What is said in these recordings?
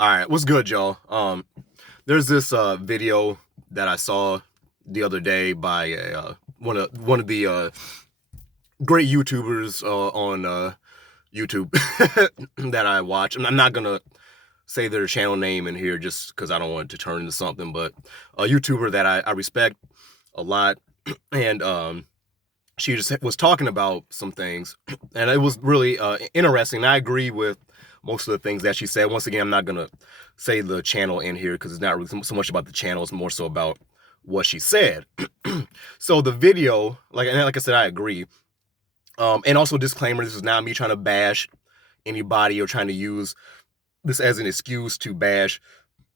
All right, what's good, y'all? There's this video that I saw the other day by one of the great YouTubers on YouTube that I watch. I'm not gonna say their channel name in here just because I don't want it to turn into something, but a YouTuber that I respect a lot, and she just was talking about some things, and it was really interesting. I agree with most of the things that she said. Once again, I'm not gonna say the channel in here because it's not really so much about the channel; it's more so about what she said. So the video, like I said, I agree. And also disclaimer: this is not me trying to bash anybody or trying to use this as an excuse to bash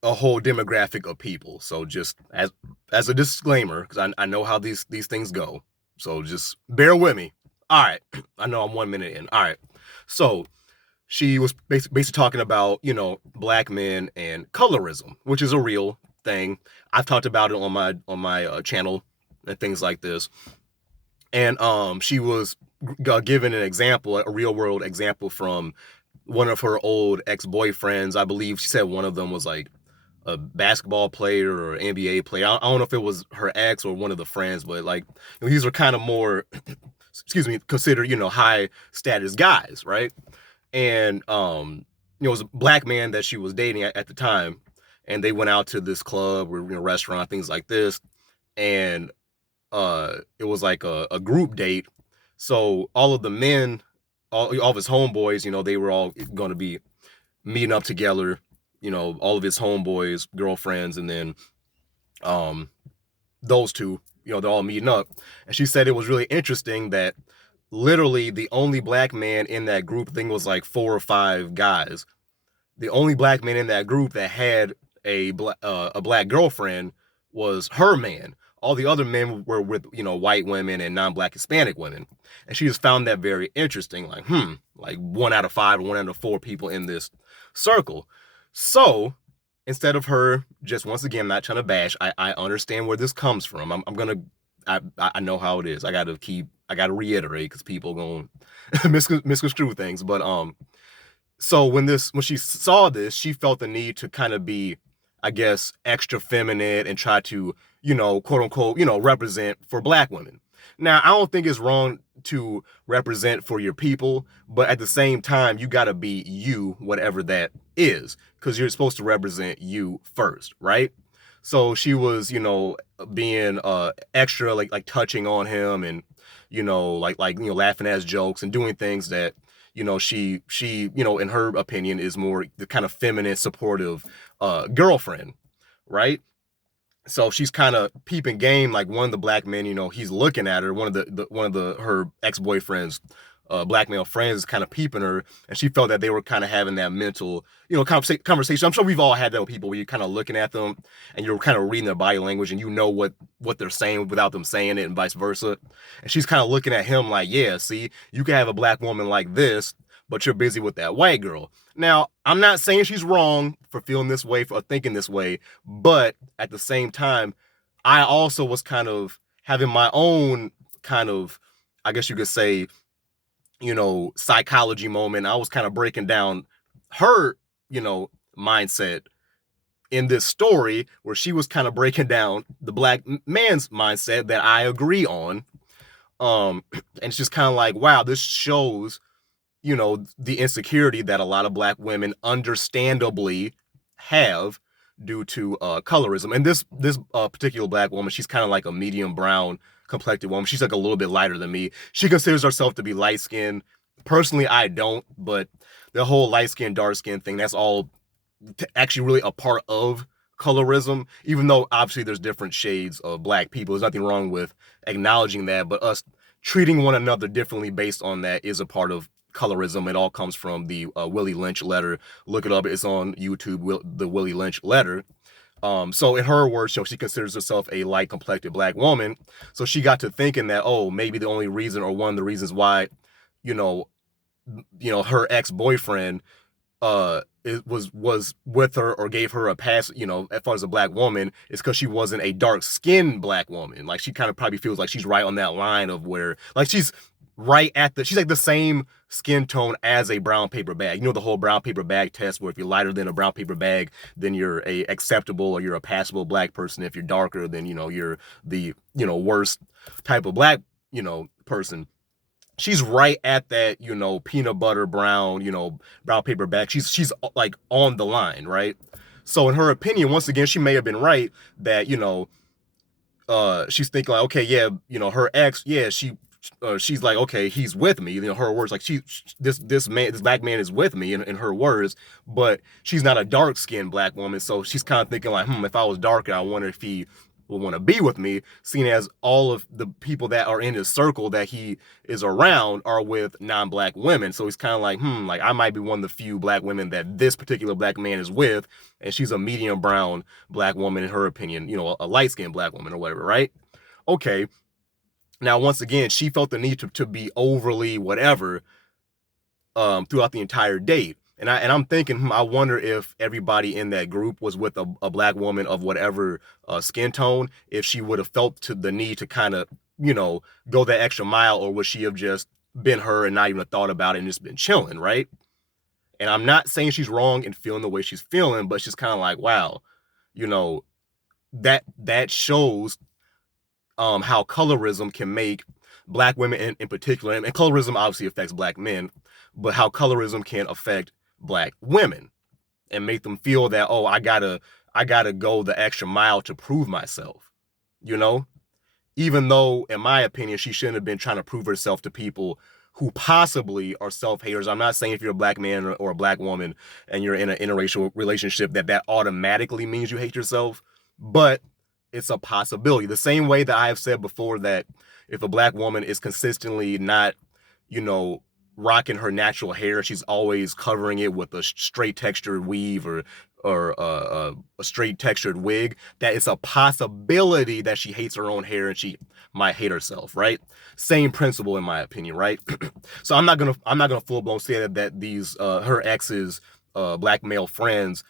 a whole demographic of people. So just as a disclaimer, because I know how these things go. So just bear with me. All right. I know I'm 1 minute in. All right. So she was basically talking about, black men and colorism, which is a real thing. I've talked about it on my channel and things like this. And she was given an example, a real world example from one of her old ex-boyfriends. I believe she said one of them was like a basketball player or NBA player. I don't know if it was her ex or one of the friends, but like these are kind of more, excuse me, considered high status guys, right? And it was a black man that she was dating at the time, and they went out to this club or restaurant, things like this, and it was like a group date. So all of the men, all of his homeboys, they were all going to be meeting up together, all of his homeboys, girlfriends, and then um those two, they're all meeting up. And she said it was really interesting that literally the only black man in that group, I think it was like 4 or 5 guys, the only black man in that group that had a black girlfriend was her man. All the other men were with white women and non-black Hispanic women, and she just found that very interesting. Like 1 out of 5, 1 out of 4 people in this circle. So instead of her just once again not trying to bash, I understand where this comes from. I know how it is. I gotta reiterate because people gonna misconstrue things. But so when she saw this, she felt the need to kind of be, I guess, extra feminine and try to, quote unquote, represent for black women. Now, I don't think it's wrong to represent for your people, but at the same time, you got to be you, whatever that is, because you're supposed to represent you first, right? So she was, being extra, like touching on him and, laughing at his jokes and doing things that she in her opinion is more the kind of feminine supportive girlfriend, right? So she's kind of peeping game, like one of the black men, he's looking at her, one of the her ex-boyfriend's black male friends is kind of peeping her, and she felt that they were kind of having that mental conversation. I'm sure we've all had that with people where you're kind of looking at them and you're kind of reading their body language and you know what they're saying without them saying it and vice versa. And she's kind of looking at him like, yeah, see, you can have a black woman like this, but you're busy with that white girl. Now, I'm not saying she's wrong for feeling this way, for thinking this way, but at the same time, I also was kind of having my own kind of, I guess you could say, psychology moment. I was kind of breaking down her, mindset in this story where she was kind of breaking down the black man's mindset that I agree on. And it's just kind of like, wow, this shows, the insecurity that a lot of black women understandably have due to colorism. And this particular black woman, she's kind of like a medium brown complected woman. She's like a little bit lighter than me. She considers herself to be light skinned. Personally, I don't, but the whole light skin, dark skin thing, that's all actually really a part of colorism, even though obviously there's different shades of black people. There's nothing wrong with acknowledging that, but us treating one another differently based on that is a part of colorism. It all comes from the Willie Lynch letter. Look it up. It's on YouTube, the Willie Lynch letter. So in her words, she considers herself a light complected black woman. So she got to thinking that, oh, maybe the only reason or one of the reasons why, you know, her ex-boyfriend it was with her or gave her a pass, as far as a black woman, is because she wasn't a dark skinned black woman. Like she kind of probably feels like she's right on that line of where like she's she's like the same skin tone as a brown paper bag. You know the whole brown paper bag test where if you're lighter than a brown paper bag, then you're a acceptable or you're a passable black person. If you're darker, then you're the worst type of black person. She's right at that peanut butter brown brown paper bag. She's like on the line, right? So in her opinion, once again, she may have been right that she's thinking like, okay, yeah, her ex, yeah, she's like, okay, he's with me. Her words, like this black man is with me in her words, but she's not a dark skinned black woman, so she's kind of thinking like, if I was darker, I wonder if he would want to be with me, seeing as all of the people that are in his circle that he is around are with non-black women. So he's kind of like I might be one of the few black women that this particular black man is with, and she's a medium brown black woman in her opinion, a light-skinned black woman or whatever, right? Okay. Now, once again, she felt the need to be overly whatever throughout the entire date. And I'm thinking, I wonder if everybody in that group was with a black woman of whatever skin tone, if she would have felt the need to kind of, go that extra mile, or would she have just been her and not even thought about it and just been chilling, right? And I'm not saying she's wrong in feeling the way she's feeling, but she's kind of like, wow, that shows how colorism can make black women in particular, and colorism obviously affects black men, but how colorism can affect black women and make them feel that, oh, I gotta go the extra mile to prove myself, even though in my opinion she shouldn't have been trying to prove herself to people who possibly are self-haters. I'm not saying if you're a black man or a black woman and you're in an interracial relationship that automatically means you hate yourself, but it's a possibility. The same way that I have said before that if a black woman is consistently not, rocking her natural hair, she's always covering it with a straight textured weave or a straight textured wig, that it's a possibility that she hates her own hair and she might hate herself, right? Same principle in my opinion, right? So I'm not gonna full blown say that these her ex's black male friends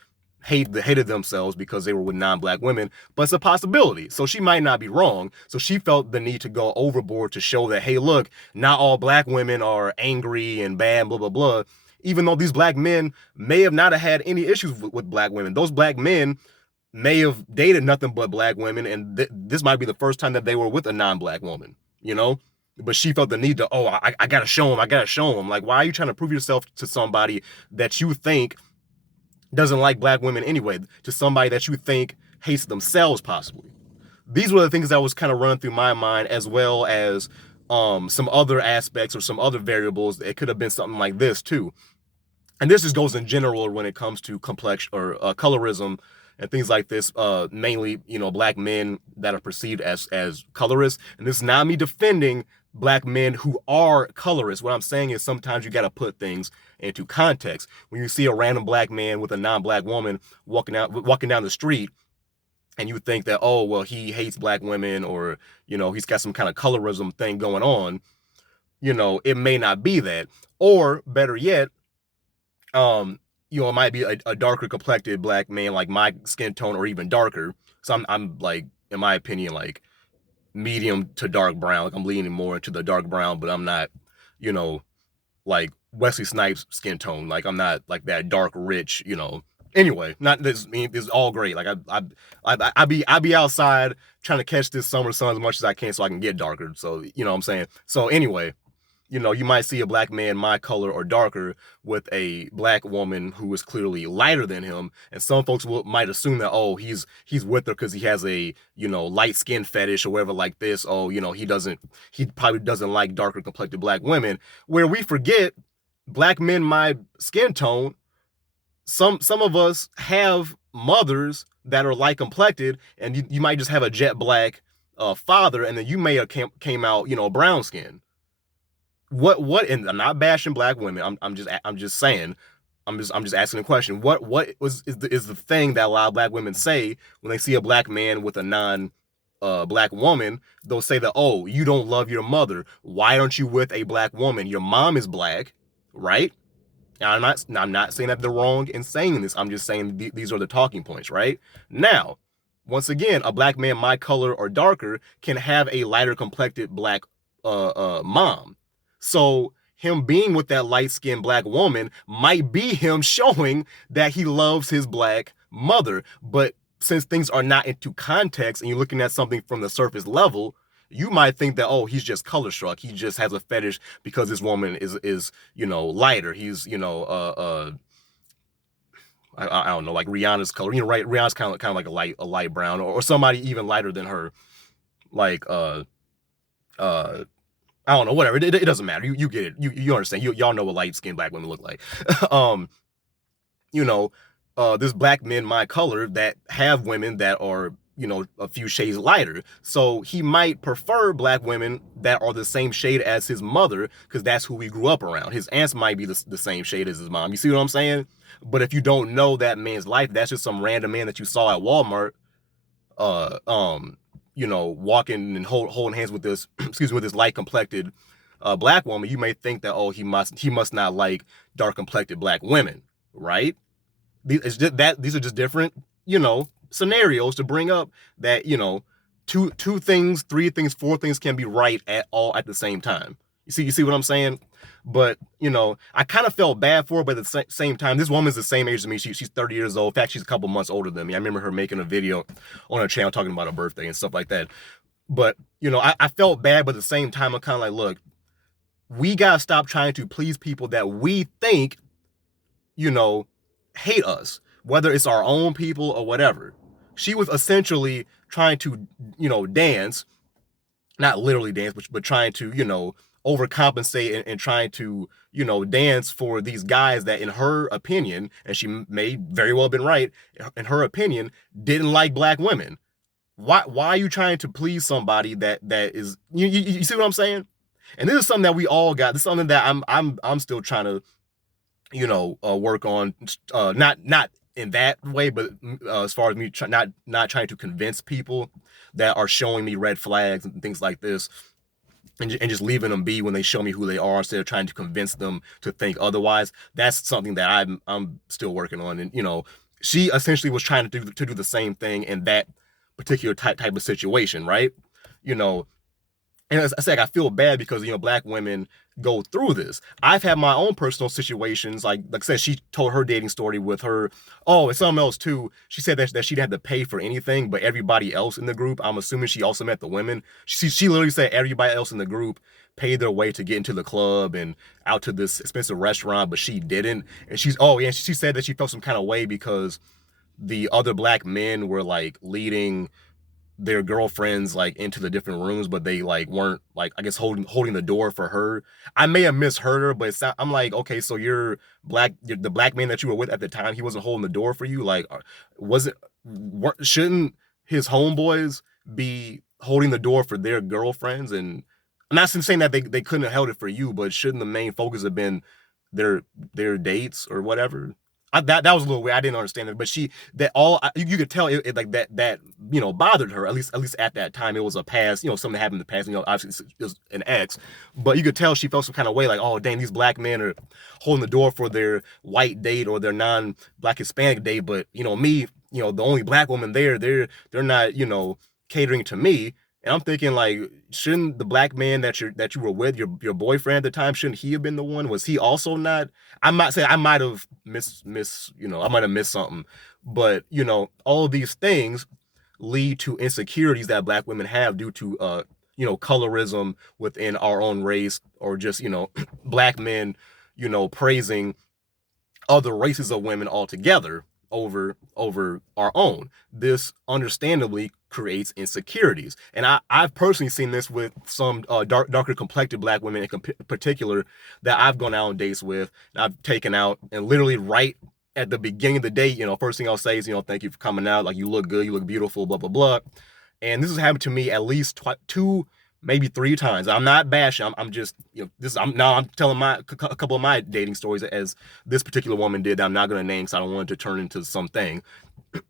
hated themselves because they were with non-black women, but it's a possibility. So she might not be wrong. So she felt the need to go overboard to show that, hey, look, not all black women are angry and bad, blah, blah, blah. Even though these black men may have not have had any issues with black women. Those black men may have dated nothing but black women, and this might be the first time that they were with a non-black woman, But she felt the need to, I gotta show him. Like, why are you trying to prove yourself to somebody that you think doesn't like black women anyway, to somebody that you think hates themselves possibly? These were the things that was kind of running through my mind, as well as some other aspects or some other variables. It could have been something like this too. And this just goes in general when it comes to complex or colorism and things like this, mainly, black men that are perceived as colorists. And this is not me defending black men who are colorists. What I'm saying is sometimes you got to put things into context. When you see a random black man with a non-black woman walking down the street, and you think that, oh, well, he hates black women, or, he's got some kind of colorism thing going on, it may not be that. Or better yet, it might be a darker complected black man, like my skin tone or even darker. So I'm like, in my opinion, like medium to dark brown. Like I'm leaning more into the dark brown, but I'm not, like Wesley Snipes skin tone. Like I'm not like that dark rich, Anyway, not this. I mean, it's all great. Like I be outside trying to catch this summer sun as much as I can so I can get darker. So what I'm saying. So anyway, you might see a black man my color or darker with a black woman who is clearly lighter than him, and some folks might assume that, oh, he's with her because he has a light skin fetish or whatever like this. Oh, he probably doesn't like darker complected black women. Where we forget, black men my skin tone, some of us have mothers that are light complected, and you might just have a jet black father, and then you may have came out brown skin. What and I'm not bashing black women. I'm just saying, I'm just asking a question. What is the thing that a lot of black women say when they see a black man with a black woman? They'll say that, oh, you don't love your mother. Why aren't you with a black woman? Your mom is black, right? Now, I'm not saying that they're wrong in saying this. I'm just saying these are the talking points, right? Now, once again, a black man my color or darker can have a lighter complected black mom. So him being with that light-skinned black woman might be him showing that he loves his black mother. But since things are not into context and you're looking at something from the surface level, you might think that, oh, he's just color struck. He just has a fetish because this woman is lighter. He's I don't know, like Rihanna's color. Right? Rihanna's kind of like a light brown, or somebody even lighter than her, like uh I don't know, whatever. It doesn't matter. You get it. You understand. Y'all know what light skinned black women look like. um, you know, there's black men my color that have women that are, a few shades lighter. So he might prefer black women that are the same shade as his mother, because that's who we grew up around. His aunts might be the same shade as his mom. You see what I'm saying? But if you don't know that man's life, that's just some random man that you saw at Walmart, uh, um, walking and holding hands with this, with this light complected black woman, you may think that, oh, he must not like dark complected black women, right? These are just different, scenarios to bring up that, two things, three things, four things can be right at the same time. You see what I'm saying? But I kind of felt bad for her, but at the same time, this woman's the same age as me. She's 30 years old. In fact, she's a couple months older than me. I remember her making a video on her channel talking about her birthday and stuff like that. But I felt bad, but at the same time, I'm kind of like, look, we gotta stop trying to please people that we think, hate us, whether it's our own people or whatever. She was essentially trying to, dance, not literally dance, but trying to, overcompensate and trying to, dance for these guys that, in her opinion, and she may very well have been right, in her opinion, didn't like black women. Why are you trying to please somebody that is, you see what I'm saying? And this is something that we all got. This is something that I'm still trying to, work on. Not in that way, but as far as me not trying to convince people that are showing me red flags and things like this, and just leaving them be when they show me who they are, instead of trying to convince them to think otherwise. That's something that I'm still working on. And she essentially was trying to do the same thing in that particular type of situation, right? You know, and as I said, I feel bad because black women go through this. I've had my own personal situations. Like I said, she told her dating story with her. Oh, and something else too. She said that she didn't have to pay for anything, but everybody else in the group, I'm assuming she also met the women. She literally said everybody else in the group paid their way to get into the club and out to this expensive restaurant, but she didn't. And she said that she felt some kind of way because the other black men were like leading their girlfriends like into the different rooms, but they like weren't, like, I guess, holding the door for her. I may have misheard her, but I'm like, okay, so the black man that you were with at the time, he wasn't holding the door for you. Like, shouldn't his homeboys be holding the door for their girlfriends? And I'm not saying that they couldn't have held it for you, but shouldn't the main focus have been their dates or whatever? That was a little weird. I didn't understand it, but you could tell it like that bothered her, at least at that time. It was a past, something that happened in the past. Obviously it was an ex, but you could tell she felt some kind of way, like, oh dang, these black men are holding the door for their white date or their non-black Hispanic date, but me, the only black woman there, they're not catering to me. And I'm thinking, like, shouldn't the black man that you were with, your boyfriend at the time, shouldn't he have been the one? Was he also not? I might say I might have I might have missed something. But all of these things lead to insecurities that black women have due to colorism within our own race, or just black men praising other races of women altogether over our own. This understandably creates insecurities, and I've personally seen this with some darker complected black women in particular that I've gone out on dates with, and I've taken out, and literally right at the beginning of the date, first thing I'll say is, thank you for coming out, like, you look good, you look beautiful, blah blah blah. And this has happened to me at least two, maybe three times. I'm not bashing. I'm just, I'm telling a couple of my dating stories, as this particular woman did, that I'm not going to name because I don't want it to turn into something.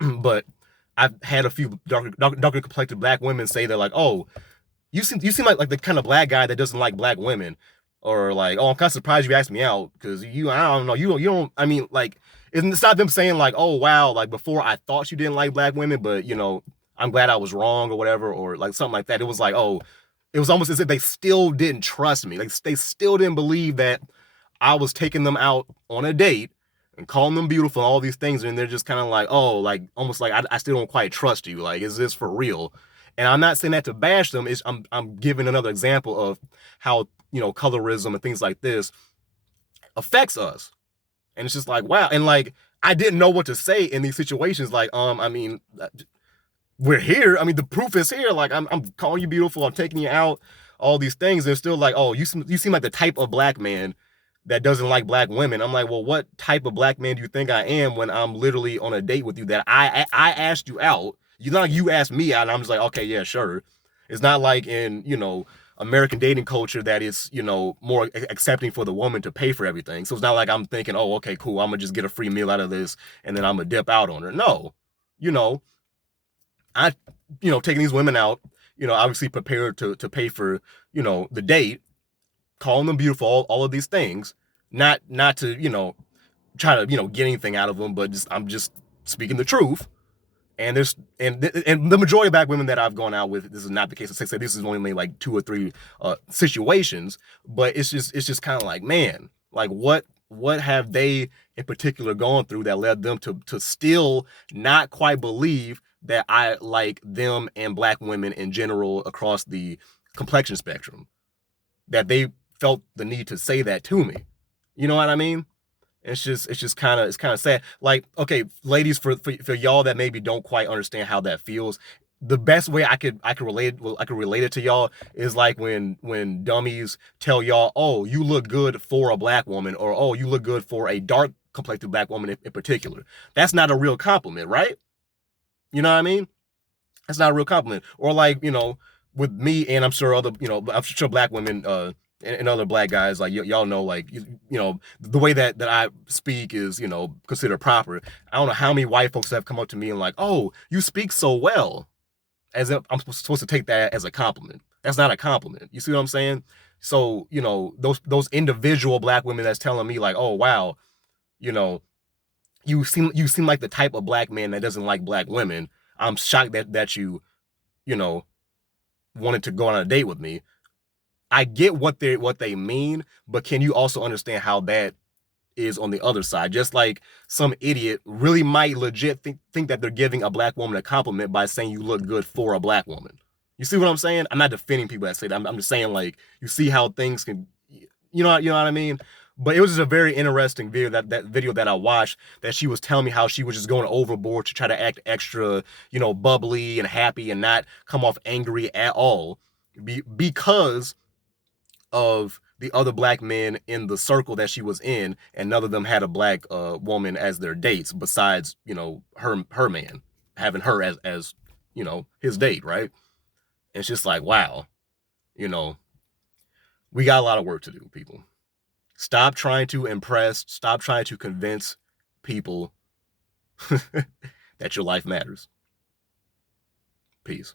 But I've had a few darker complected black women say that, like, oh, you seem like the kind of black guy that doesn't like black women, or like, oh, I'm kind of surprised you asked me out because I don't know, you don't. I mean, like, it's not them saying like, oh wow, like, before I thought you didn't like black women, but I'm glad I was wrong or whatever, or like something like that. It was like, oh, It was almost as if they still didn't trust me. Like they still didn't believe that I was taking them out on a date and calling them beautiful and all these things, and they're just kind of like, oh, like almost like I still don't quite trust you. Like, is this for real? And I'm not saying that to bash them. I'm giving another example of how colorism and things like this affects us. And it's just like, wow. And like I didn't know what to say in these situations. Like, I mean, we're here. I mean, the proof is here. Like, I'm calling you beautiful. I'm taking you out. All these things. They're still like, oh, you seem like the type of black man that doesn't like black women. I'm like, well, what type of black man do you think I am when I'm literally on a date with you that I asked you out? You know, you asked me out, and I'm just like, okay, yeah, sure. It's not like in American dating culture that is more accepting for the woman to pay for everything. So it's not like I'm thinking, oh, okay, cool, I'm gonna just get a free meal out of this and then I'm gonna dip out on her. No, you know, I taking these women out, obviously prepared to pay for the date, calling them beautiful, all of these things, not to try to get anything out of them, but I'm just speaking the truth. And and the majority of black women that I've gone out with, this is not the case. This is only like 2 or 3 situations, but it's just kind of like, man, like what have they in particular gone through that led them to still not quite believe that I like them and black women in general across the complexion spectrum, that they felt the need to say that to me. You know what I mean? It's kind of sad. Like, okay, ladies, for y'all that maybe don't quite understand how that feels, the best way I could relate it to y'all is like when dummies tell y'all, oh, you look good for a black woman, or oh, you look good for a dark complected black woman in particular. That's not a real compliment, right? You know what I mean? That's not a real compliment. Or like, with me, and I'm sure other, I'm sure black women and other black guys, like y'all know, like the way that I speak is considered proper. I don't know how many white folks have come up to me and like, oh, you speak so well, as if I'm supposed to take that as a compliment. That's not a compliment. You see what I'm saying? So those individual black women that's telling me like, oh wow, you know you seem like the type of black man that doesn't like black women. I'm shocked that you know wanted to go on a date with me. I get what they mean, but can you also understand how that is on the other side? Just like some idiot really might legit think that they're giving a black woman a compliment by saying you look good for a black woman. You see what I'm saying? I'm not defending people that say that. I'm just saying, like, you see how things can, you know what I mean? But it was just a very interesting video, that video that I watched, that she was telling me how she was just going overboard to try to act extra, bubbly and happy and not come off angry at all, because of the other black men in the circle that she was in, and none of them had a black woman as their dates besides her man, having her as his date, right? And it's just like, wow, you know we got a lot of work to do, people. Stop trying to impress, stop trying to convince people that your life matters. Peace.